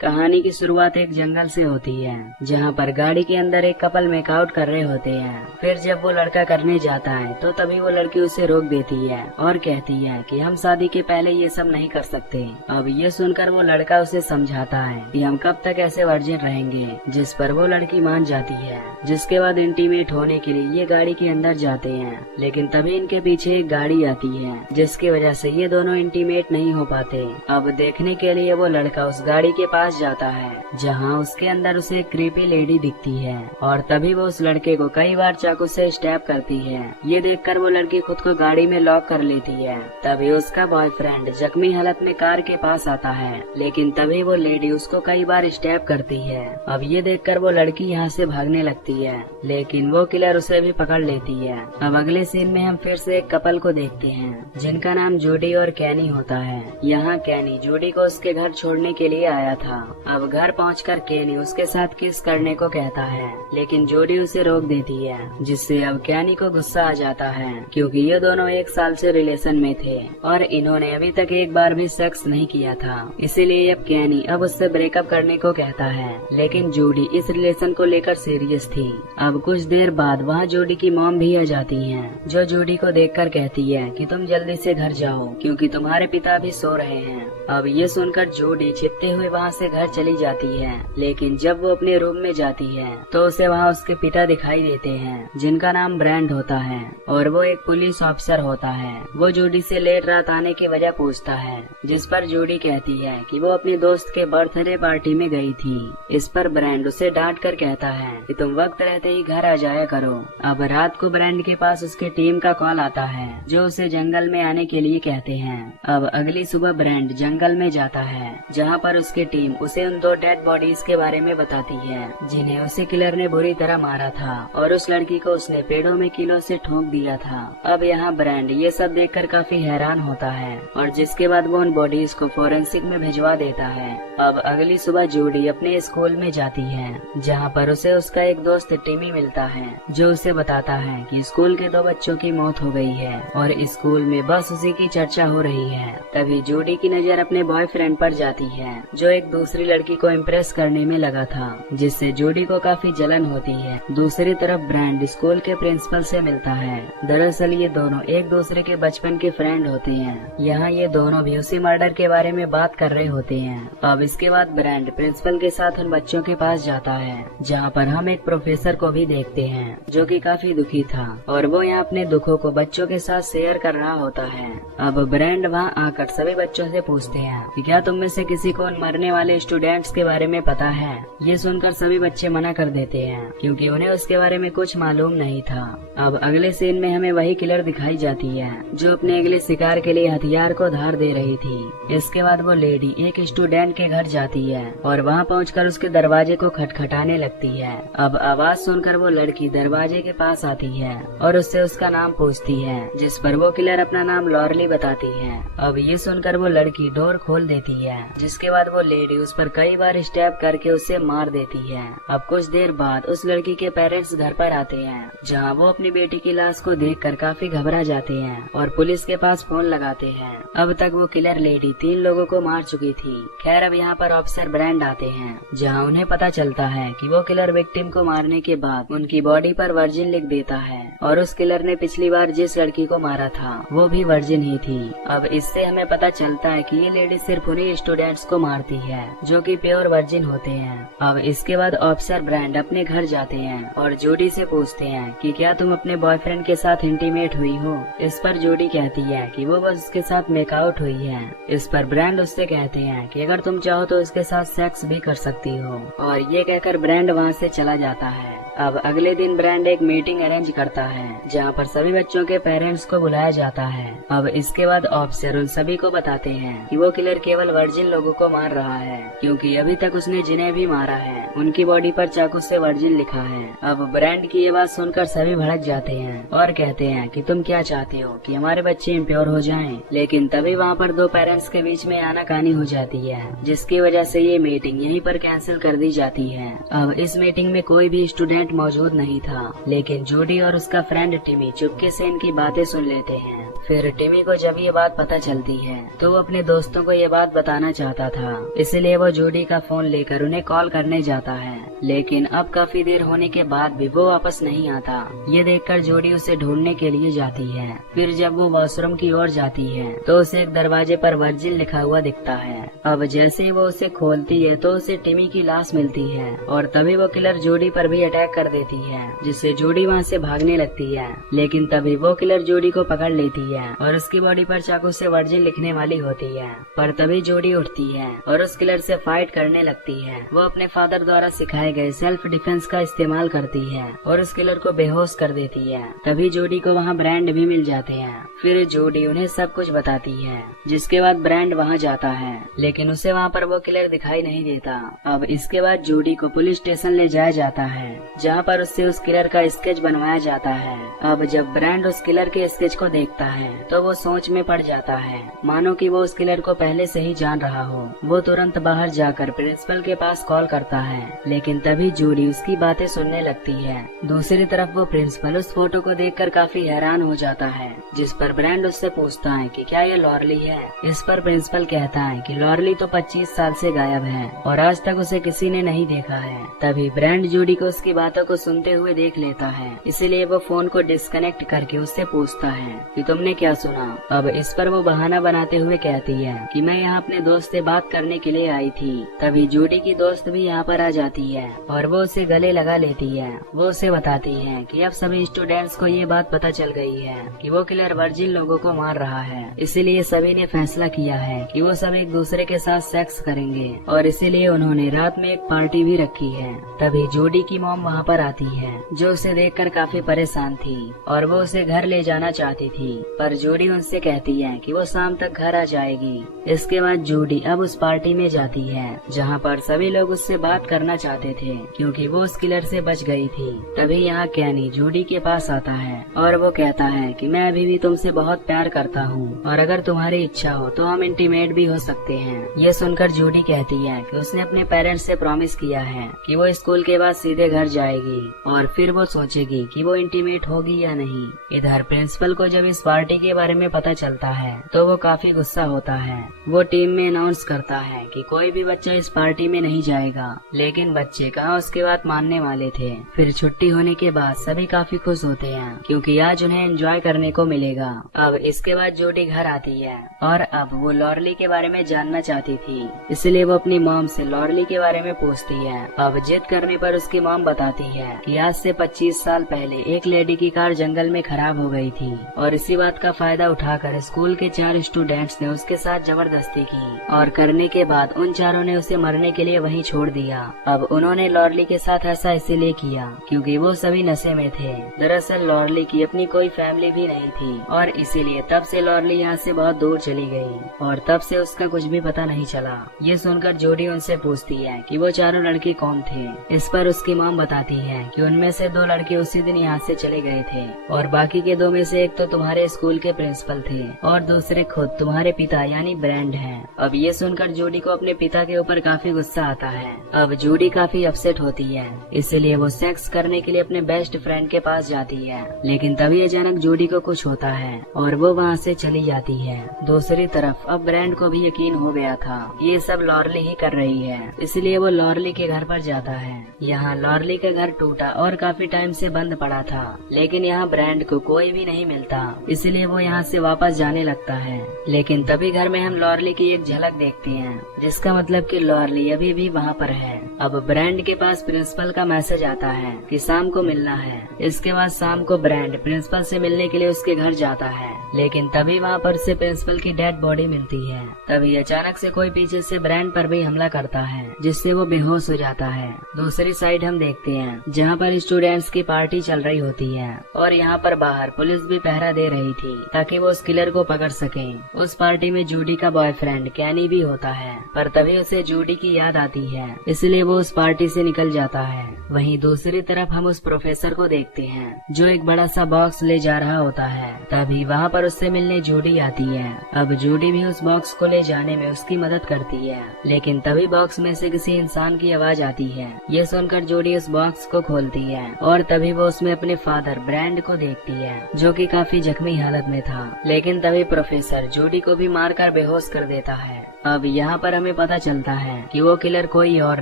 कहानी की शुरुआत एक जंगल से होती है, जहाँ पर गाड़ी के अंदर एक कपल मेकआउट कर रहे होते हैं। फिर जब वो लड़का करने जाता है तो तभी वो लड़की उसे रोक देती है और कहती है कि हम शादी के पहले ये सब नहीं कर सकते। अब ये सुनकर वो लड़का उसे समझाता है कि हम कब तक ऐसे वर्जिन रहेंगे, जिस पर वो लड़की मान जाती है। जिसके बाद इंटीमेट होने के लिए ये गाड़ी के अंदर जाते हैं, लेकिन तभी इनके पीछे एक गाड़ी आती है, जिसकी वजह से ये दोनों इंटीमेट नहीं हो पाते। अब देखने के लिए वो लड़का उस गाड़ी के पास जाता है, जहां उसके अंदर उसे एक क्रीपी लेडी दिखती है और तभी वो उस लड़के को कई बार चाकू से स्टैब करती है। ये देखकर वो लड़की खुद को गाड़ी में लॉक कर लेती है। तभी उसका बॉयफ्रेंड जख्मी हालत में कार के पास आता है, लेकिन तभी वो लेडी उसको कई बार स्टैब करती है। अब ये देखकर वो लड़की यहाँ से भागने लगती है, लेकिन वो किलर उसे भी पकड़ लेती है। अब अगले सीन में हम फिर से एक कपल को देखते हैं, जिनका नाम जूडी और कैनी होता है। यहाँ कैनी जूडी को उसके घर छोड़ने के लिए आया था। अब घर पहुंचकर कैनी उसके साथ किस करने को कहता है, लेकिन जूडी उसे रोक देती है, जिससे अब कैनी को गुस्सा आ जाता है, क्योंकि ये दोनों 1 साल से रिलेशन में थे और इन्होंने अभी तक एक बार भी सेक्स नहीं किया था। इसीलिए अब कैनी अब उससे ब्रेकअप करने को कहता है, लेकिन जूडी इस रिलेशन को लेकर सीरियस थी। अब कुछ देर बाद वहाँ जूडी की मॉम भी आ जाती है, जो जूडी को देखकर कहती है कि तुम जल्दी से घर जाओ, क्योंकि तुम्हारे पिता भी सो रहे हैं। अब ये सुनकर जूडी छिपते हुए वहाँ से घर चली जाती है, लेकिन जब वो अपने रूम में जाती है तो उसे वहाँ उसके पिता दिखाई देते हैं, जिनका नाम ब्रैंड होता है और वो एक पुलिस ऑफिसर होता है। वो जूडी से लेट रात आने की वजह पूछता है, जिस पर जूडी कहती है कि वो अपने दोस्त के बर्थडे पार्टी में गई थी। इस पर ब्रैंड उसे डांट कर कहता है कि तुम वक्त रहते ही घर आ जाया करो। अब रात को ब्रैंड के पास उसके टीम का कॉल आता है, जो उसे जंगल में आने के लिए कहते हैं। अब अगली सुबह ब्रैंड जंगल में जाता है, जहाँ पर उसकी टीम उसे उन 2 डेड बॉडीज के बारे में बताती है, जिन्हें उसे किलर ने बुरी तरह मारा था और उस लड़की को उसने पेड़ों में कीलों से ठोक दिया था। अब यहाँ ब्रैंड ये सब देखकर काफी हैरान होता है और जिसके बाद वो उन बॉडीज को फोरेंसिक में भिजवा देता है। अब अगली सुबह जूडी अपने स्कूल में जाती है, जहाँ पर उसे उसका एक दोस्त टिमी मिलता है, जो उसे बताता है कि स्कूल के 2 बच्चों की मौत हो गई है और स्कूल में बस उसी की चर्चा हो रही है। तभी जूडी की नजर अपने बॉयफ्रेंड पर जाती है, जो एक दूसरी लड़की को इम्प्रेस करने में लगा था, जिससे जूडी को काफी जलन होती है। दूसरी तरफ ब्रैंड स्कूल के प्रिंसिपल से मिलता है। दरअसल ये दोनों एक दूसरे के बचपन के फ्रेंड होते हैं। यहाँ ये दोनों भी उसी मर्डर के बारे में बात कर रहे होते हैं। अब इसके बाद ब्रैंड प्रिंसिपल के साथ उन बच्चों के पास जाता है, जहाँ पर हम एक प्रोफेसर को भी देखते हैं, जो कि काफी दुखी था और वो यहाँ अपने दुखों को बच्चों के साथ शेयर कर रहा होता है। अब ब्रैंड वहाँ आकर सभी बच्चों से पूछते हैं कि क्या तुम में से किसी को उन मरने वाले स्टूडेंट्स के बारे में पता है। ये सुनकर सभी बच्चे मना कर देते हैं, क्योंकि उन्हें उसके बारे में कुछ मालूम नहीं था। अब अगले सीन में हमें वही किलर दिखाई जाती है, जो अपने अगले शिकार के लिए हथियार को धार दे रही थी। इसके बाद वो लेडी एक स्टूडेंट के घर जाती है और वहाँ पहुंचकर उसके दरवाजे को खटखटाने लगती है। अब आवाज सुनकर वो लड़की दरवाजे के पास आती है और उससे उसका नाम पूछती है, जिस पर वो किलर अपना नाम लॉरली बताती है। अब ये सुनकर वो लड़की डोर खोल देती है, जिसके बाद वो लेडी उस पर कई बार स्टैब करके उसे मार देती है। अब कुछ देर बाद उस लड़की के पेरेंट्स घर पर आते हैं, जहां वो अपनी बेटी की लाश को देखकर काफी घबरा जाते हैं और पुलिस के पास फोन लगाते हैं। अब तक वो किलर लेडी 3 लोगों को मार चुकी थी। खैर अब यहाँ पर ऑफिसर ब्रैंड आते हैं, जहाँ उन्हें पता चलता है कि वो किलर विक्टिम को मारने के बाद उनकी बॉडी पर वर्जिन लिख देता है और उस किलर ने पिछली बार जिस लड़की को मारा था वो भी वर्जिन ही थी। अब इससे हमें पता चलता है कि ये लेडी सिर्फ उन्हीं स्टूडेंट्स को मारती है जो कि प्योर वर्जिन होते हैं। अब इसके बाद ऑफिसर ब्रैंड अपने घर जाते हैं और जूडी से पूछते हैं कि क्या तुम अपने बॉयफ्रेंड के साथ इंटीमेट हुई हो। इस पर जूडी कहती है कि वो बस उसके साथ मेकआउट हुई है। इस पर ब्रैंड उससे कहते हैं कि अगर तुम चाहो तो उसके साथ सेक्स भी कर सकती हो, और ये कहकर ब्रैंड वहाँ से चला जाता है। अब अगले दिन ब्रैंड एक मीटिंग अरेंज करता है, जहाँ पर सभी बच्चों के पेरेंट्स को बुलाया जाता है। अब इसके बाद ऑफिसर उन सभी को बताते हैं कि वो किलर केवल वर्जिन लोगों को मार रहा है, क्योंकि अभी तक उसने जिन्हें भी मारा है उनकी बॉडी पर चाकू से वर्जिन लिखा है। अब ब्रैंड की ये बात सुनकर सभी भड़क जाते हैं और कहते हैं कि तुम क्या चाहते हो कि हमारे बच्चे इम्प्योर हो जाएं। लेकिन तभी वहाँ पर 2 पेरेंट्स के बीच में आनाकानी हो जाती है, जिसकी वजह से ये मीटिंग यहीं पर कैंसिल कर दी जाती है। अब इस मीटिंग में कोई भी स्टूडेंट मौजूद नहीं था, लेकिन जूडी और उसका फ्रेंड टिमी चुपके से इनकी बातें सुन लेते हैं। फिर टिमी को जब ये बात पता चलती है तो वो अपने दोस्तों को ये बात बताना चाहता था, इसलिए इसीलिए वो जूडी का फोन लेकर उन्हें कॉल करने जाता है, लेकिन अब काफी देर होने के बाद भी वो वापस नहीं आता। ये देखकर जूडी उसे ढूंढने के लिए जाती है। फिर जब वो वॉशरूम की ओर जाती है तो उसे एक दरवाजे पर वर्जिल लिखा हुआ दिखता है। अब जैसे ही वो उसे खोलती है तो उसे टिमी की लाश मिलती है और तभी वो किलर जूडी पर भी अटैक कर देती है, जिससे जूडी वहाँ से भागने लगती है। लेकिन तभी वो किलर जूडी को पकड़ लेती है और उसकी बॉडी पर चाकू से वर्जिल लिखने वाली होती है। पर तभी जूडी उठती है और उस किलर से फाइट करने लगती है। वो अपने फादर द्वारा सिखाए गए सेल्फ डिफेंस का इस्तेमाल करती है और उस किलर को बेहोश कर देती है। तभी जूडी को वहाँ ब्रांड भी मिल जाते हैं। फिर जूडी उन्हें सब कुछ बताती है, जिसके बाद ब्रांड वहाँ जाता है, लेकिन उसे वहाँ पर वो किलर दिखाई नहीं देता। अब इसके बाद जूडी को पुलिस स्टेशन ले जाया जाता है, जहाँ पर उससे उस किलर का स्केच बनवाया जाता है। अब जब ब्रांड उस किलर के स्केच को देखता है तो वो सोच में पड़ जाता है, मानो कि वो उस किलर को पहले से ही जान रहा हो। वो तुरंत बाहर जाकर प्रिंसिपल के पास कॉल करता है, लेकिन तभी जूडी उसकी बातें सुनने लगती है। दूसरी तरफ वो प्रिंसिपल उस फोटो को देखकर काफी हैरान हो जाता है, जिस पर ब्रांड उससे पूछता है कि क्या ये लॉरली है। इस पर प्रिंसिपल कहता है कि लॉरली तो 25 साल से गायब है और आज तक उसे किसी ने नहीं देखा है। तभी ब्रांड जूडी को उसकी बातों को सुनते हुए देख लेता है, इसीलिए वो फोन को डिस्कनेक्ट करके उससे पूछता है कि तुमने क्या सुना। अब इस पर वो बहाना बनाते हुए कहती है कि मैं यहाँ अपने दोस्त से बात करने के लिए आई थी। तभी जूडी की दोस्त भी यहाँ पर आ जाती है और वो उसे गले लगा लेती है। वो उसे बताती है कि अब सभी स्टूडेंट्स को ये बात पता चल गई है कि वो किलर वर्जिन लोगों को मार रहा है, इसीलिए सभी ने फैसला किया है कि वो सब एक दूसरे के साथ सेक्स करेंगे और इसीलिए उन्होंने रात में एक पार्टी भी रखी है। तभी जूडी की मॉम वहाँ पर आती है, जो उसे देखकर काफी परेशान थी और वो उसे घर ले जाना चाहती थी, पर जूडी उनसे कहती है कि वो शाम तक घर आ जाएगी। इसके बाद जूडी अब उस पार्टी में जाती है, जहाँ पर सभी लोग उससे बात करना चाहते थे, क्योंकि वो उस किलर से बच गई थी। तभी यहाँ कैनी जूडी के पास आता है और वो कहता है कि मैं अभी भी तुमसे बहुत प्यार करता हूँ और अगर तुम्हारी इच्छा हो तो हम इंटीमेट भी हो सकते हैं। ये सुनकर जूडी कहती है कि उसने अपने पेरेंट्स से प्रॉमिस किया है कि वो स्कूल के बाद सीधे घर जाएगी और फिर वो सोचेगी कि वो इंटीमेट होगी या नहीं। इधर प्रिंसिपल को जब इस पार्टी के बारे में पता चलता है तो वो काफी गुस्सा होता है। वो टीम में अनाउंस करता है कि कोई भी बच्चा इस पार्टी में नहीं जाएगा, लेकिन बच्चे कहाँ उसकी बात मानने वाले थे। फिर छुट्टी होने के बाद सभी काफी खुश होते हैं, क्योंकि आज उन्हें एंजॉय करने को मिलेगा। अब इसके बाद जूडी घर आती है और अब वो लॉरली के बारे में जानना चाहती थी, इसलिए वो अपनी मॉम से लॉरली के बारे में पूछती है। अब जिद करने पर उसकी मॉम बताती है कि आज से 25 साल पहले एक लेडी की कार जंगल में खराब हो गई थी और इसी बात का फायदा उठाकर स्कूल के 4 स्टूडेंट्स ने उसके साथ जबरदस्ती की और करने के बाद उन चारों ने उसे मरने के लिए वहीं छोड़ दिया। अब उन्होंने लॉरली के साथ ऐसा इसीलिए किया क्योंकि वो सभी नशे में थे। दरअसल लॉरली की अपनी कोई फैमिली भी नहीं थी और इसीलिए तब से लॉरली यहाँ से बहुत दूर चली गई और तब से उसका कुछ भी पता नहीं चला। ये सुनकर जूडी उनसे पूछती है कि वो चारों लड़के कौन थे। इस पर उसकी मॉम बताती है कि उनमें से 2 लड़के उसी दिन यहाँ से चले गए थे और बाकी के 2 में से एक तो तुम्हारे स्कूल के प्रिंसिपल थे और दूसरे खुद तुम्हारे पिता यानी ब्रांड हैं। अब ये सुनकर जूडी को अपने पिता के ऊपर काफी गुस्सा आता है। अब जूडी काफी अपसेट होती है, इसलिए वो सेक्स करने के लिए अपने बेस्ट फ्रेंड के पास जाती है, लेकिन तभी अचानक जूडी को कुछ होता है और वो वहाँ से चली जाती है। दूसरी तरफ अब ब्रांड को भी यकीन हो गया था ये सब लॉरली ही कर रही है, इसलिए वो लॉरली के घर पर जाता है। यहाँ लॉरली का घर टूटा और काफी टाइम से बंद पड़ा था, लेकिन यहाँ ब्रांड को कोई भी नहीं मिलता, इसलिए वो यहाँ से वापस जाने लगता है। लेकिन तभी घर में हम लॉरली की एक झलक देखते हैं, जिसका मतलब कि लॉरली अभी भी वहाँ पर है। अब ब्रांड के पास प्रिंसिपल का मैसेज आता है कि शाम को मिलना है। इसके बाद शाम को ब्रांड प्रिंसिपल से मिलने के लिए उसके घर जाता है, लेकिन तभी वहाँ पर से प्रिंसिपल की डेड बॉडी मिलती है। तभी अचानक से कोई पीछे से ब्रांड पर भी हमला करता है, जिससे वो बेहोश हो जाता है। दूसरी साइड हम देखते हैं जहाँ पर स्टूडेंट्स की पार्टी चल रही होती है और यहाँ पर बाहर पुलिस भी पहरा दे रही थी ताकि वो उस किलर को पकड़ सके। उस पार्टी में जूडी का बॉयफ्रेंड कैनी भी होता है, पर तभी उसे जूडी की याद आती है, इसलिए वो उस पार्टी से निकल जाता है। वहीं दूसरी तरफ हम उस प्रोफेसर को देखते हैं जो एक बड़ा सा बॉक्स ले जा रहा होता है। तभी वहाँ पर उससे मिलने जूडी आती है। अब जूडी भी उस बॉक्स को ले जाने में उसकी मदद करती है, लेकिन तभी बॉक्स में से किसी इंसान की आवाज आती है। ये सुनकर जूडी उस बॉक्स को खोलती है और तभी वो उसमें अपने फादर ब्रांड को देखती है, जो कि काफी जख्मी हालत में था। लेकिन तभी प्रोफेसर जूडी को भी मारकर बेहोश कर देता है। अब यहाँ पर हमें पता चलता है कि वो किलर कोई और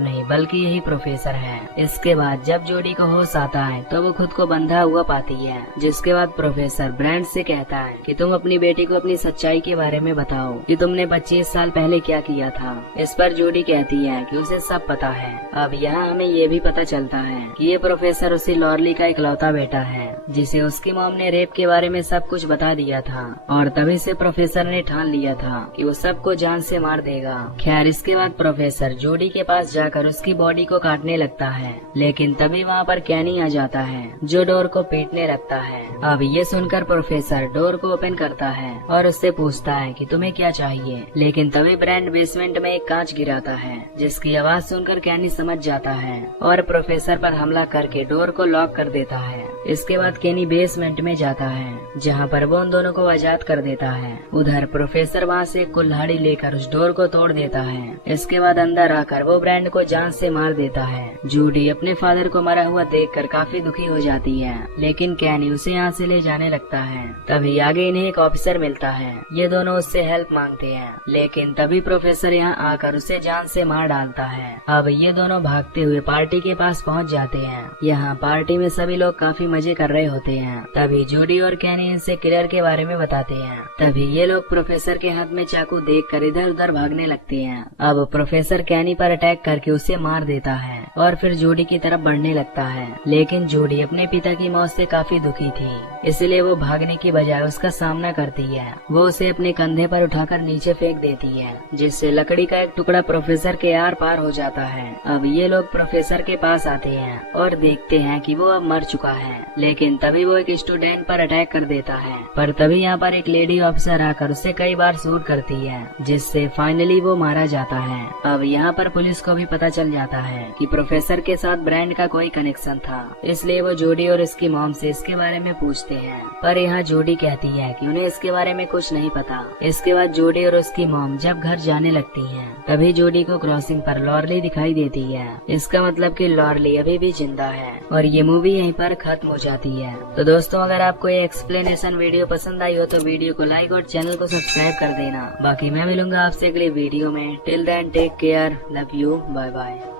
नहीं बल्कि यही प्रोफेसर है। इसके बाद जब जोडी को होश आता है तो वो खुद को बंधा हुआ पाती है, जिसके बाद प्रोफेसर ब्रांड से कहता है कि तुम अपनी बेटी को अपनी सच्चाई के बारे में बताओ कि तुमने 25 साल पहले क्या किया था। इस पर जोडी कहती है कि उसे सब पता है। अब यहाँ हमें ये भी पता चलता है कि ये प्रोफेसर उसी लॉर्ली का इकलौता बेटा है जिसे उसकी मॉम ने रेप के बारे में सब कुछ बता दिया था, और तभी से प्रोफेसर ने ठान लिया था कि वो सबको जान से मार देगा। खैर इसके बाद प्रोफेसर जोडी के पास जाकर उसकी बॉडी को काटने लगता है, लेकिन तभी वहाँ पर कैनी आ जाता है जो डोर को पीटने लगता है। अब ये सुनकर प्रोफेसर डोर को ओपन करता है और उससे पूछता है कि तुम्हें क्या चाहिए, लेकिन तभी ब्रांड बेसमेंट में एक कांच गिराता है, जिसकी आवाज सुनकर कैनी समझ जाता है और प्रोफेसर पर हमला करके डोर को लॉक कर देता है। इसके बाद केनी बेसमेंट में जाता है जहाँ पर वो उन दोनों को आजाद कर देता है। उधर प्रोफेसर वहाँ से कुल्हाड़ी लेकर उस डोर को तोड़ देता है। इसके बाद अंदर आकर वो ब्रांड को जान से मार देता है। जूडी अपने फादर को मरा हुआ देखकर काफी दुखी हो जाती है, लेकिन कैनी उसे यहाँ से ले जाने लगता है। तभी आगे इन्हें एक ऑफिसर मिलता है। ये दोनों उससे हेल्प मांगते हैं, लेकिन तभी प्रोफेसर यहाँ आकर उसे जान से मार डालता है। अब ये दोनों भागते हुए पार्टी के पास पहुँच जाते हैं। यहाँ पार्टी में सभी लोग काफी मजे कर रहे होते हैं। तभी जूडी और कैनी इनसे किलर के बारे में बताते हैं। तभी ये लोग प्रोफेसर के हाथ में चाकू देखकर इधर उधर भागने लगते हैं। अब प्रोफेसर कैनी पर अटैक करके उसे मार देता है और फिर जूडी की तरफ बढ़ने लगता है, लेकिन जूडी अपने पिता की मौत से काफी दुखी थी, इसलिए वो भागने की बजाय उसका सामना करती है। वो उसे अपने कंधे पर उठाकर नीचे फेंक देती है, जिससे लकड़ी का एक टुकड़ा प्रोफेसर के आर पार हो जाता है। अब ये लोग प्रोफेसर के पास आते हैं और देखते हैं कि वो अब मर चुका है, लेकिन तभी वो एक स्टूडेंट पर अटैक कर देता है। पर तभी यहाँ पर एक लेडी ऑफिसर आकर उसे कई बार शूट करती है, जिससे फाइनली वो मारा जाता है। अब यहाँ पर पुलिस को भी पता चल जाता है कि प्रोफेसर के साथ ब्रांड का कोई कनेक्शन था, इसलिए वो जूडी और इसकी मॉम से इसके बारे में पूछते हैं। पर यहाँ जूडी कहती है कि उन्हें इसके बारे में कुछ नहीं पता। इसके बाद जूडी और उसकी मॉम जब घर जाने लगती हैं, तभी जूडी को क्रॉसिंग पर लॉर्ली दिखाई देती है। इसका मतलब कि लॉर्ली अभी भी जिंदा है और ये मूवी यहीं पर खत्म हो जाती है। तो दोस्तों अगर आपको ये एक्सप्लेनेशन वीडियो पसंद आई हो तो वीडियो को लाइक और चैनल को सब्सक्राइब कर देना। बाकी मैं मिलूंगा आपसे अगली वीडियो में। Till then take care, love you, bye bye.